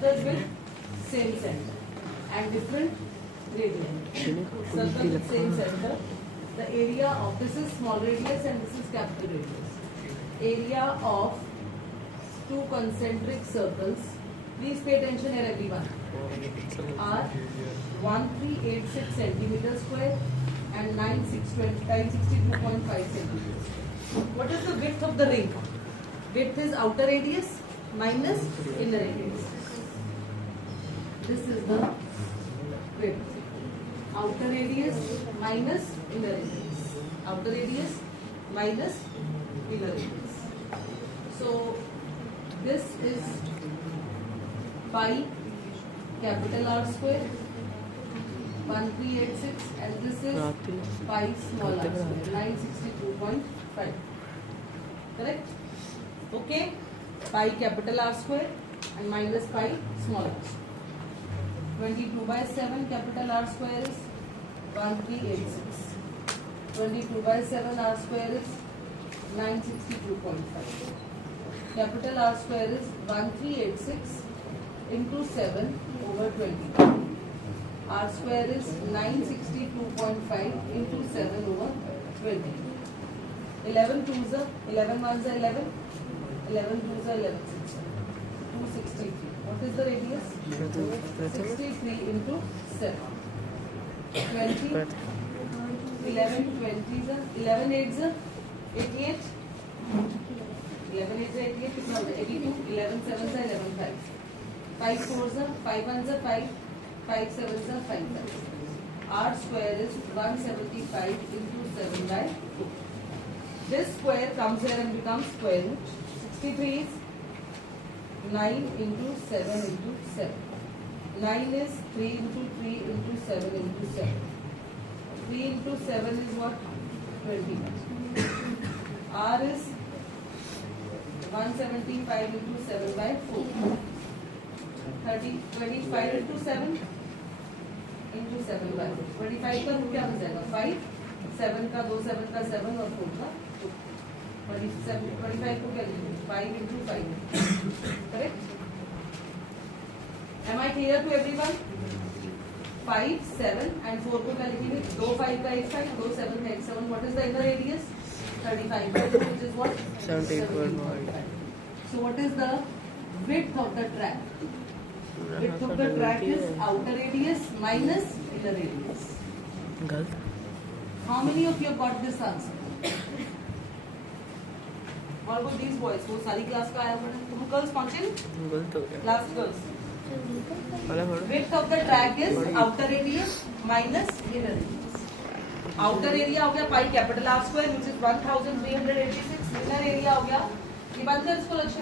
circles with same center and different radii. Circle with same center. The area of this is small radius and this is capital radius. Area of two concentric circles. Please pay attention here, everyone. Are 1386 centimeters square and 962.5 centimeters. What is the width of the ring? Width is outer radius minus inner radius. This is the width. Outer radius minus inner radius. Outer radius minus inner radius. So this is pi capital R square 1386 and this is pi small r square 962.5. Correct? Okay. Pi capital R square and minus pi small r. 22/7 capital R square is 1386. 22/7 R square is 962.5. Capital R square is 1386 into 7 over 20. R square is 962.5 into 7 over 20. 11 twos are 11 ones are 11. 11 twos are 11 six. 263. What is the radius? 63 into 7. 20. 11 20s are 11 8s are 88. 11 8s are 88. कितना होगा? 82. 11 7s are 11 5. 5 4s are 5 1s are 5. 5 7s are 5 5. R square is 175 into 7 by 2. This square comes here and becomes square root. 63 is 9 into 7 into 7. 9 is 3 into 3 into 7 into 7. 3 into 7 is what? 21. R is 175 into 7 by 4. 25 into 7 into 7 by 4. 25 का root क्या बन जाएगा? 5. 7 का 2 7 का 7 और 4 का 2. 25 को क्या लिखेंगे? 5 into 5. Correct? Am I clear to everyone? 5 7 and 4 को क्या लिखेंगे? 2 5 का 8 5, 2 7 का 8 7. What is the inner radius? 35 by 2, which is what? 70.5. So what is the width of the track? Width of the track is outer radius minus inner radius. How many of you have got this answer? What about these boys? वो सारी class का आया पड़ा. तुम girls पहुंचे? गलत हो गया. Last girls. Width of the track is outer radius minus inner radius. Outer area हो गया pi capital R square which is 1386. Inner area हो गया. ये बंद कर इसको लक्ष्य.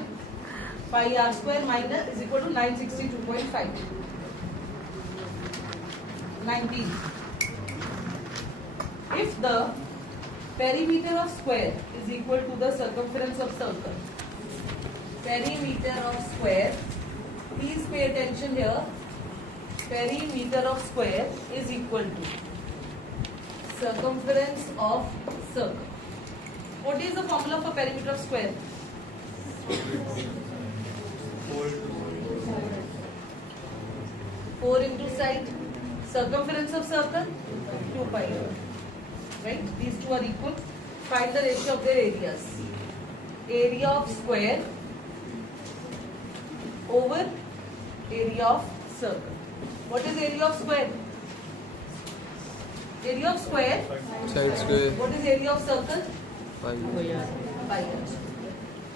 Pi R square minus is equal to 962.5. 19. If the perimeter of square is equal to the circumference of circle. Perimeter of square. Please pay attention here. Perimeter of square is equal to circumference of circle. What is the formula for perimeter of square? 4 into side. Circumference of circle 2 pi. Right? These two are equal. Find the ratio of their areas. Area of square over area of circle. What is area of square? Area of square. Side square. What is area of circle? Pi.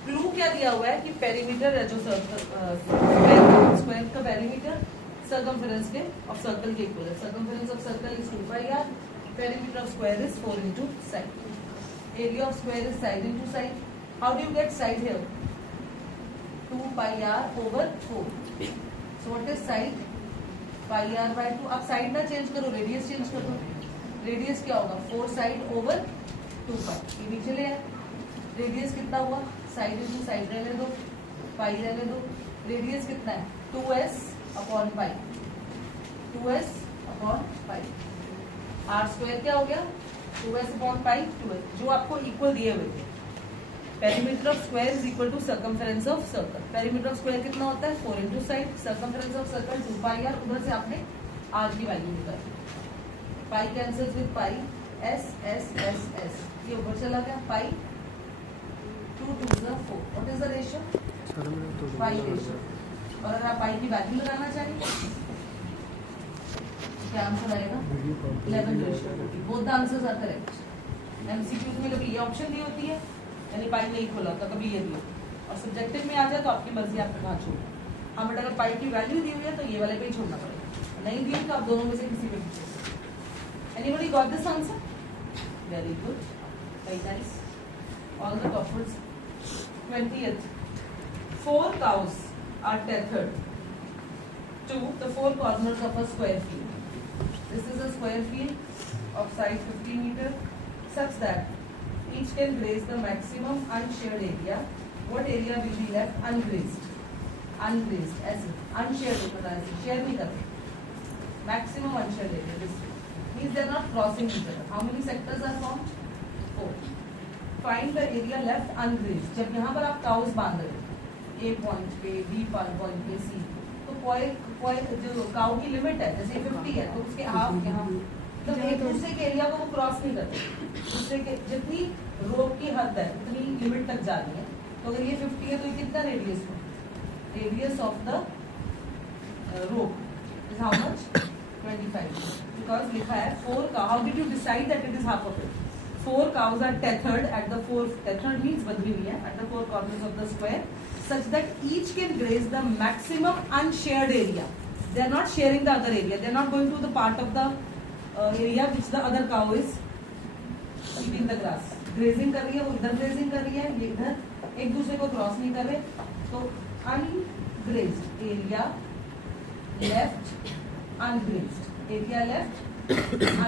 Clue क्या दिया हुआ है कि perimeter है जो square का perimeter circumference के of circle के इक्वल है. Circumference of circle is 2 pi r. Perimeter of square is 4 into side. Area of square is side into side. How do you get side here? 2 pi r over 4. So what is side? Pi r by 2. आप side ना change करो, radius change कर दो. Radius क्या होगा? 4 side over 2 pi. ये नीचे ले आए. रेडियस कितना हुआ? साइड इंटू साइड रहने दो, पाई रहने दो. रेडियस कितना है? 2s upon pi. 2s upon pi. R square क्या हो गया? 2s अपॉन पाई 2s, जो आपको इक्वल दिए हुए थे. Perimeter of square is equal to circumference of circle. Perimeter of square कितना होता है 4 into side. Circumference of circle 2 pi r. उधर से आपने आर की वैल्यू निकाली. Pi cancels with pi. S s s s ये ऊपर चला गया. Pi 2 2 4. What is the ratio? Pi ratio. और अगर आप पाई की वैल्यू लगाना चाहिए क्या आंसर आएगा? 11 ratio. Both the answers are correct. MCQs में कभी ये ऑप्शन दी होती है यानी पाई नहीं खोला तो कभी ये दिया, और सब्जेक्टिव में आ जाए तो आपकी मर्जी आपने कहाँ छोड़ना. हाँ बट अगर पाई की वैल्यू दी हुई है तो ये वाले पे ही छोड़ना पड़ेगा. नहीं दी तो आप दोनों में से किसी पे भी. Anybody got this answer? Very good. Very nice. All the toppers. 20th. 4 cows are tethered to the 4 corners of a square field. This is a square field of size 50 meter such that each can graze the maximum unshared area. What area will be left ungrazed? Ungrazed ऐसे unshared होता है ऐसे share नहीं करते. Maximum unshared area this means they are not crossing each other. How many sectors are formed? 4. Find the area left ungrazed. जब यहाँ पर आप cows बांध रहे हो A पॉइंट पे B पॉइंट पे C तो जो काउ की लिमिट है जैसे 50 है तो उसके हाफ यहाँ तो एक दूसरे के एरिया को वो क्रॉस नहीं करते. दूसरे के जितनी रोप की हद है उतनी लिमिट तक जा रही है. तो अगर ये 50 है तो ये कितना रेडियस हो? Radius of the rope is how much? 25. Because लिखा है 4 cow. How did you decide that it is half of it? 4 cows are tethered at the 4 tethered means बंधी हुई है at the 4 corners of the square such that each can graze the maximum unshared area. They are not sharing the other area. They are not going to the part of the area which the other cow is eating the grass. Grazing कर रही है वो इधर grazing कर रही है ये इधर एक दूसरे को क्रॉस नहीं कर रहे. तो ungrazed area left ungrazed area left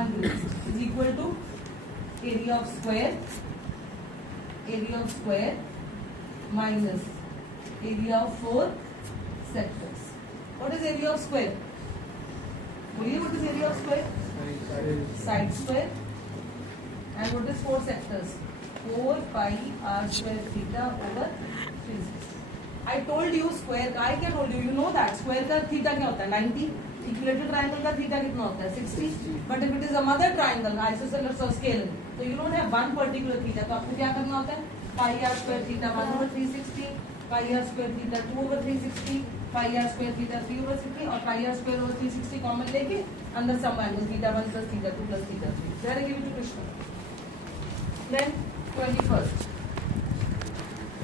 ungrazed is equal to area of square minus area of 4 sectors. What is area of square? बोलिए what is area of square? Side square. And what is 4 sectors? 4 pi r square theta over 360. I told you square. I क्या told you? You know that square का theta क्या होता है? 90. Equilateral triangle का theta कितना होता है? 60. But if it is a mother triangle, isosceles or scalar, so you don't have one particular theta. तो आपको क्या करना होता है? Pi r square theta 1 over 360, pi r square theta 2 over 360, pi r square theta 3 over 60 और pi r square over 360 common लेके अंदर some angle theta 1 plus theta 2 plus theta 3. There I give it to Krishna. Then 21st.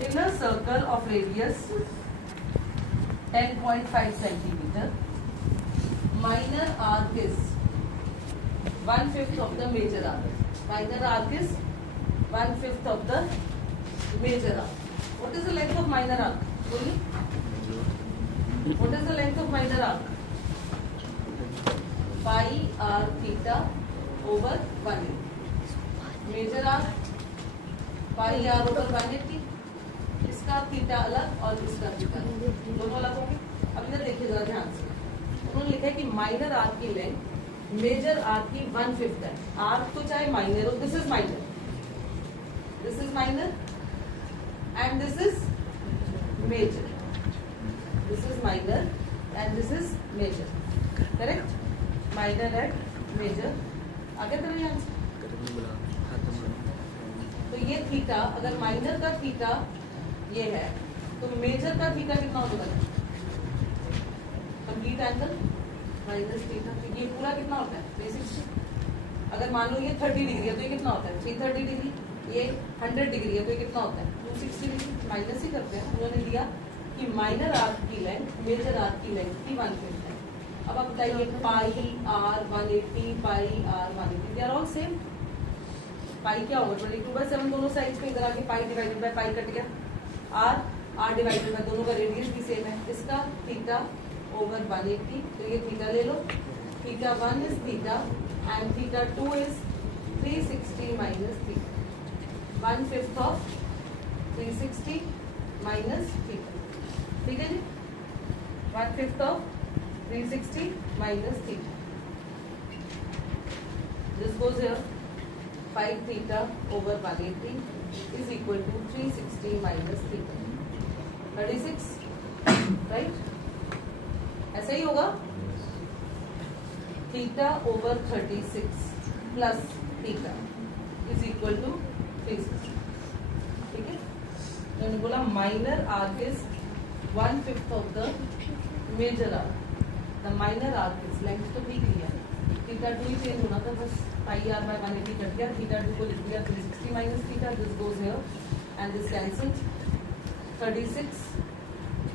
In a circle of radius 10.5 centimeter, minor arc is 1/5 of the major arc. Minor arc is 1/5 of the major arc. What is the length of minor arc? What is the length of minor arc? Pi r theta over 180. Major arc pi r over 180. इसका theta अलग और इसका theta दोनों अलग होंगे. अब इधर देखिए जरा ध्यान से. उन्होंने लिखा है कि माइनर आर्क की लेंथ मेजर आर्क की 1/5 है. आर्क तो चाहे माइनर हो. This is minor and this is major. This is minor and this is major. Correct? Minor and major. आगे तरह आंसर. तो ये थीटा अगर माइनर का थीटा ये है तो मेजर का थीटा कितना होगा? Complete angle minus theta. ये पूरा कितना होता है? 360. अगर मान लो ये 30 डिग्री है तो ये कितना होता है? 330 डिग्री. ये 100 डिग्री है तो ये कितना होता है? 260 डिग्री. माइनस ही करते हैं. उन्होंने दिया कि माइनर आर्क की लेंथ मेजर आर्क की लेंथ की 1/5 है. अब आप बताइए pi r 180 pi r 180 they are all same. Pi क्या होगा? 22/7 दोनों साइड पे. इधर आके पाई डिवाइडेड बाय पाई कट गया. आर डिवाइडेड बाय दोनों का रेडियस भी सेम है. इसका थीटा ओवर 180 तो ये थीटा ले लो. Theta 1 is theta and theta 2 is 360 minus theta. 1/5 of 360 minus theta. ठीक है जी. 1/5 of 360 minus theta. This goes here. 5 theta over 180 is equal to 360 minus theta. 36, right? ऐसा ही होगा. Theta over 36 plus theta is equal to 360. ठीक है? मैंने बोला minor arc is 1/5 of the major arc. The minor arc is length तो ठीक लिया. Theta 2 ही change होना था, बस पाई आर बाय 180 कट गया. थीटा 2 को लिख दिया 360 minus theta. This goes here and this cancel. 36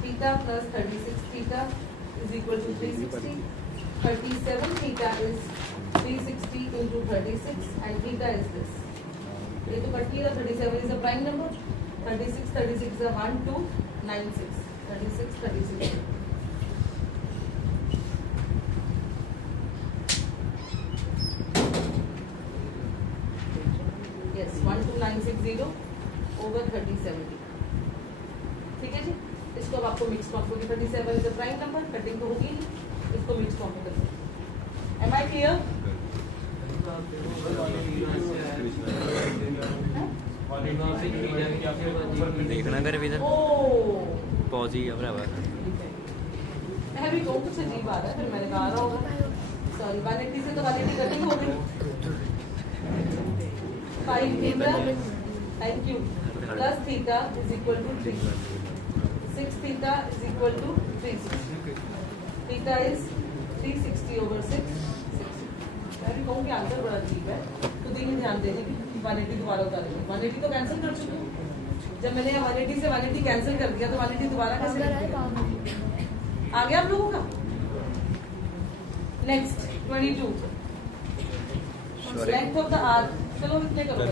theta plus 36 theta is equal to 360. 37 theta is 360 into 36 and theta is this. ये तो कट किया. 37 is a prime number. 36 is a 1 2 9 6. 36. Yes, 12960 over 3070. ठीक है जी. इसको अब आपको मिक्स फॉर्म क्योंकि 37 is a prime number, cutting तो होगी नहीं, इसको मिक्स फॉर्म में करते हैं. Am I clear? देखना कर भी ओ पॉज ही है बराबर. मैं भी कहूँ कुछ अजीब आ रहा है, फिर मैंने कहा आ रहा होगा. सॉरी, 180 से तो 180 कटिंग हो गई. 5 theta, thank you, plus theta is equal to 3. 6 theta is equal to 360. Theta is 360 over 6. मैं भी कहूँ कि आंसर बड़ा अजीब है, तो दिन में ध्यान देने की. 180 दोबारा उतारेंगे. 180 तो कैंसिल कर चुकी हूँ. जब मैंने 180 से 180 कैंसिल कर दिया तो 180 दोबारा कैसे आ गया आप लोगों का. Next 22 length of the arc. चलो इतने करो.